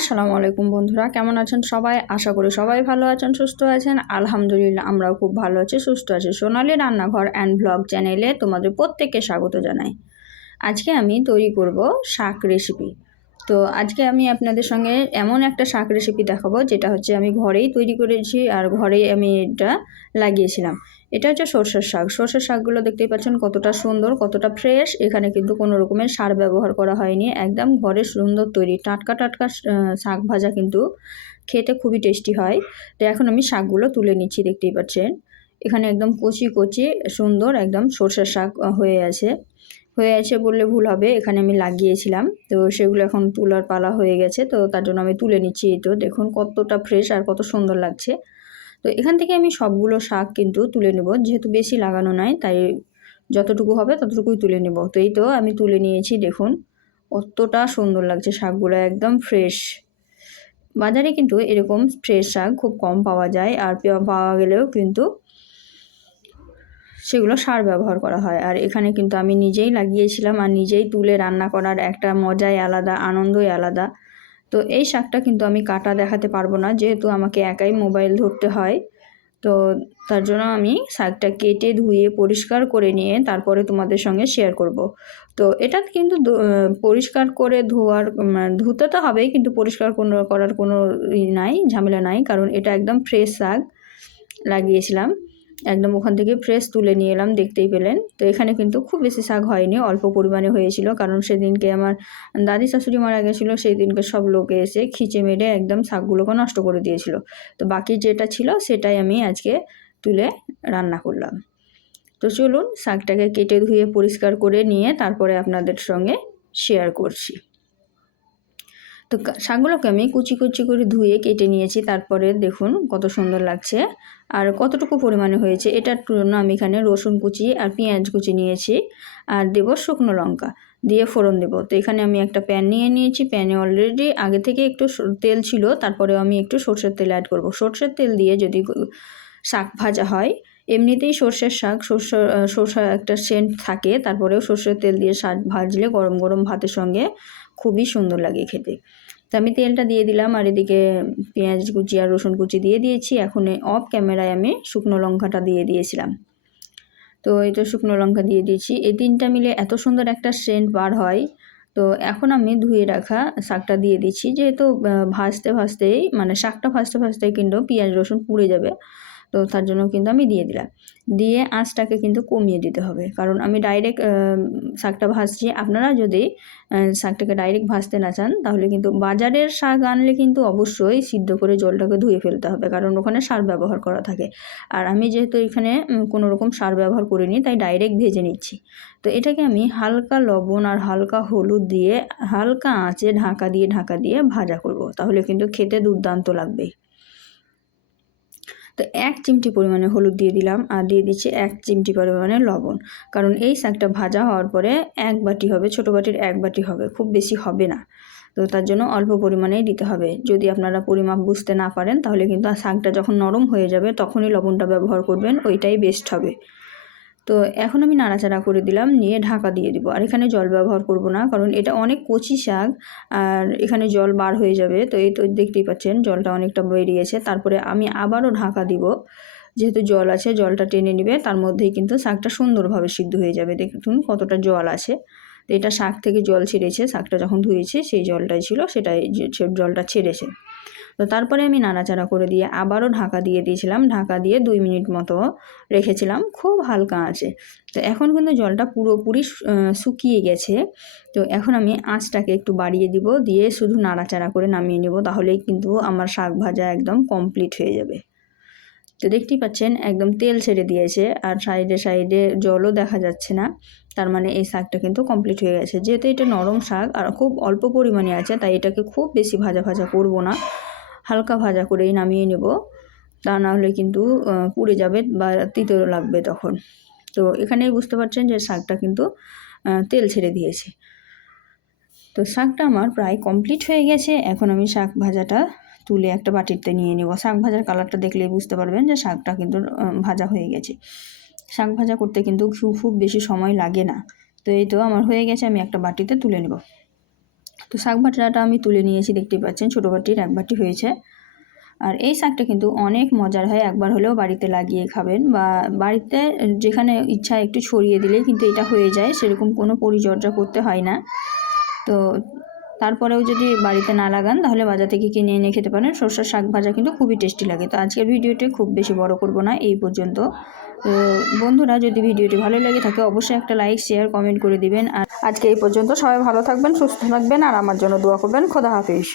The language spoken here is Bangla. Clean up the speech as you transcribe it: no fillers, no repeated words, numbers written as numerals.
আসসালামু আলাইকুম বন্ধুরা, কেমন আছেন সবাই? আশা করি সবাই ভালো আছেন, সুস্থ আছেন। আলহামদুলিল্লাহ আমরাও খুব ভালো আছি, সুস্থ আছি। সোনালী রান্নাঘর অ্যান্ড ব্লগ চ্যানেলে তোমাদের প্রত্যেককে স্বাগত জানাই। আজকে আমি তৈরি করব শাক রেসিপি। তো আজকে আমি আপনাদের সঙ্গে এমন একটা শাক রেসিপি দেখাবো যেটা হচ্ছে আমি ঘরেই তৈরি করেছি আর ঘরেই আমি এটা লাগিয়েছিলাম। এটা হচ্ছে সর্ষের শাক। সর্ষের শাকগুলো দেখতেই পাচ্ছেন কতটা সুন্দর, কতটা ফ্রেশ। এখানে কিন্তু কোনো রকমের সার ব্যবহার করা হয়নি, একদম ঘরে সুন্দর তৈরি টাটকা টাটকা শাক ভাজা কিন্তু খেতে খুবই টেস্টি হয়। তো এখন আমি শাকগুলো তুলে নিচ্ছি, দেখতেই পাচ্ছেন এখানে একদম কচি কচি সুন্দর একদম সর্ষের শাক হয়ে আছে বললে ভুল হবে। এখানে আমি লাগিয়েছিলাম, তো সেগুলো এখন তোলার পালা হয়ে গেছে, তো তার জন্য আমি তুলে নিচ্ছি। এই তো দেখুন কতটা ফ্রেশ আর কত সুন্দর লাগছে। তো এখান থেকে আমি সবগুলো শাক কিন্তু তুলে নেব, যেহেতু বেশি লাগানো নাই তাই যতটুকু হবে ততটুকুই তুলে নেব। তো এই তো আমি তুলে নিয়েছি, দেখুন কতটা সুন্দর লাগছে শাকগুলো, একদম ফ্রেশ। বাজারে কিন্তু এরকম ফ্রেশ শাক খুব কম পাওয়া যায়, আর পাওয়া গেলেও কিন্তু সেগুলো সার ব্যবহার করা হয়। আর এখানে কিন্তু আমি নিজেই লাগিয়েছিলাম, আর নিজেই তুলে রান্না করার একটা মজাই আলাদা, আনন্দই আলাদা। তো এই শাকটা কিন্তু আমি কাটা দেখাতে পারবো না, যেহেতু আমাকে একাই মোবাইল ধরতে হয়। তো তার জন্য আমি শাকটা কেটে ধুয়ে পরিষ্কার করে নিয়ে তারপরে তোমাদের সঙ্গে শেয়ার করব। তো এটা কিন্তু পরিষ্কার করে ধুতে তো হবেই, কিন্তু পরিষ্কার করার কোনো নাই, ঝামেলা নাই, কারণ এটা একদম ফ্রেশ শাক লাগিয়েছিলাম। একদম ওখান থেকে ফ্রেশ তুলে নিয়ে এলাম, দেখতেই পেলেন। তো এখানে কিন্তু খুব বেশি শাক হয়নি, অল্প পরিমাণে হয়েছিল, কারণ সেদিনকে আমার দাদি শাশুড়ি মারা গেছিলো। সেই দিনকে সব লোকে এসে খিচে মেরে একদম শাকগুলোকে নষ্ট করে দিয়েছিল। তো বাকি যেটা ছিল সেটাই আমি আজকে তুলে রান্না করলাম। তো চলুন শাকটাকে কেটে ধুয়ে পরিষ্কার করে নিয়ে তারপরে আপনাদের সঙ্গে শেয়ার করছি। তো শাকগুলোকে আমি কুচি কুচি করে ধুয়ে কেটে নিয়েছি, তারপরে দেখুন কত সুন্দর লাগছে আর কতটুকু পরিমাণে হয়েছে। এটার জন্য আমি এখানে রসুন কুচি আর পেঁয়াজ কুচি নিয়েছি, আর দেব শুকনো লঙ্কা দিয়ে ফোড়ন দেব। তো এখানে আমি একটা প্যান নিয়ে নিয়েছি, প্যানে অলরেডি আগে থেকে একটু তেল ছিল, তারপরে আমি একটু সর্ষের তেল অ্যাড করব। সর্ষের তেল দিয়ে যদি শাক ভাজা হয়, এমনিতেই সর্ষের শাক সর্ষা একটা সেন্ট থাকে, তারপরেও সর্ষের তেল দিয়ে শাক ভাজলে গরম গরম ভাতের সঙ্গে খুবই সুন্দর লাগে খেতে। তো আমি তেলটা দিয়ে দিলাম, আর এদিকে পেঁয়াজ কুচি আর রসুন কুচি দিয়ে দিয়েছি। এখন অফ ক্যামেরায় আমি শুকনো লঙ্কাটা দিয়ে দিয়েছিলাম। তো এই তো শুকনো লঙ্কা দিয়ে দিয়েছি, এই তিনটা মিলে এত সুন্দর একটা সেন্ট বার হয়। তো এখন আমি ধুয়ে রাখা শাকটা দিয়ে দিচ্ছি, যেহেতু ভাজতেই মানে শাকটা ভাজতেই কিন্তু পেঁয়াজ রসুন পুড়ে যাবে। তো তার জন্য কিন্তু আমি দিয়ে দিলাম। দিয়ে আঁচটাকে কিন্তু কমিয়ে দিতে হবে, কারণ আমি ডাইরেক্ট শাকটা ভাজছি। আপনারা যদি শাকটাকে ডাইরেক্ট ভাজতে না চান, তাহলে কিন্তু বাজারের শাক আনলে কিন্তু অবশ্যই সিদ্ধ করে জলটাকে ধুয়ে ফেলতে হবে, কারণ ওখানে সার ব্যবহার করা থাকে। আর আমি যেহেতু এখানে কোনো রকম সার ব্যবহার করিনি, তাই ডাইরেক্ট ভেজে নিচ্ছি। তো এটাকে আমি হালকা লবণ আর হালকা হলুদ দিয়ে হালকা আঁচে ঢাকা দিয়ে ভাজা করব, তাহলে কিন্তু খেতে দুর্দান্ত লাগবে। তো 1 চিমটি পরিমাণে হলুদ দিয়ে দিলাম, আর দিয়ে দিচ্ছি 1 চিমটি পরিমাণে লবণ, কারণ এই শাকটা ভাজা হওয়ার পরে 1 বাটি হবে, ছোটো বাটির 1 বাটি হবে, খুব বেশি হবে না। তো তার জন্য অল্প পরিমাণেই দিতে হবে। যদি আপনারা পরিমাপ বুঝতে না পারেন, তাহলে কিন্তু শাকটা যখন নরম হয়ে যাবে তখনই লবণটা ব্যবহার করবেন, ওইটাই বেস্ট হবে। তো এখন আমি নাড়াচাড়া করে দিলাম, নিয়ে ঢাকা দিয়ে দিব। আর এখানে জল ব্যবহার করব না, কারণ এটা অনেক কচি শাক, আর এখানে জল বার হয়ে যাবে। তো এই তো দেখতেই পাচ্ছেন জলটা অনেকটা বেরিয়েছে। তারপরে আমি আবারও ঢাকা দিব, যেহেতু জল আছে জলটা টেনে নেবে, তার মধ্যেই কিন্তু শাকটা সুন্দরভাবে সিদ্ধ হয়ে যাবে। দেখুন কতটা জল আছে। তো এটা শাক থেকে জল ছেড়েছে, শাকটা যখন ধুয়েছে সেই জলটাই ছিল, সেটাই জলটা ছেড়েছে। তো তারপরে আমি নাড়াচাড়া করে দিয়ে আবারও ঢাকা দিয়ে দিয়েছিলাম, ঢাকা দিয়ে 2 মিনিট মতো রেখেছিলাম খুব হালকা আঁচে। তো এখন কিন্তু জলটা পুরোপুরি শুকিয়ে গেছে। তো এখন আমি আঁচটাকে একটু বাড়িয়ে দিব, দিয়ে শুধু নাড়াচাড়া করে নামিয়ে নেব, তাহলেই কিন্তু আমার শাক ভাজা একদম কমপ্লিট হয়ে যাবে। তো দেখতেই পাচ্ছেন একদম তেল ছেড়ে দিয়েছে, আর সাইডে জলও দেখা যাচ্ছে না, তার মানে এই শাকটা কিন্তু কমপ্লিট হয়ে গেছে। যেহেতু এটা নরম শাক আর খুব অল্প পরিমাণে আছে, তাই এটাকে খুব বেশি ভাজা করব না, হালকা ভাজা করেই নামিয়ে নেব, তা না হলে কিন্তু পুড়ে যাবে বা তিতো লাগবে তখন। তো এখানেই বুঝতে পারছেন যে শাকটা কিন্তু তেল ছেড়ে দিয়েছে। তো শাকটা আমার প্রায় কমপ্লিট হয়ে গেছে। এখন আমি শাক ভাজাটা তুলে একটা বাটিতে নিয়ে নেব। শাক ভাজার কালারটা দেখলেই বুঝতে পারবেন যে শাকটা কিন্তু ভাজা হয়ে গেছে। শাক ভাজা করতে কিন্তু খুব বেশি সময় লাগে না। তো এই তো আমার হয়ে গেছে, আমি একটা বাটিতে তুলে নেব। তো শাক ভাজাটা আমি তুলে নিয়েছি, দেখতেই পাচ্ছেন ছোটো বাটির 1 বাটি হয়েছে। আর এই শাকটা কিন্তু অনেক মজার হয়, একবার হলেও বাড়িতে লাগিয়ে খাবেন, বা বাড়িতে যেখানে ইচ্ছা একটু ছড়িয়ে দিলেই কিন্তু এটা হয়ে যায়, সেরকম কোনো পরিচর্যা করতে হয় না। তো তারপরেও যদি বাড়িতে না লাগান তাহলে বাজার থেকে কিনে এনে খেতে পারেন। সরষের শাক ভাজা কিন্তু খুবই টেস্টি লাগে। তো আজকের ভিডিওটি খুব বেশি বড় করব না, এই পর্যন্ত। তো বন্ধুরা, যদি ভিডিওটি ভালো লেগে থাকে অবশ্যই একটা লাইক, শেয়ার, কমেন্ট করে দিবেন। আর আজকে এই পর্যন্ত। সবাই ভালো থাকবেন, সুস্থ থাকবেন, আর আমার জন্য দোয়া করবেন। খোদা হাফেজ।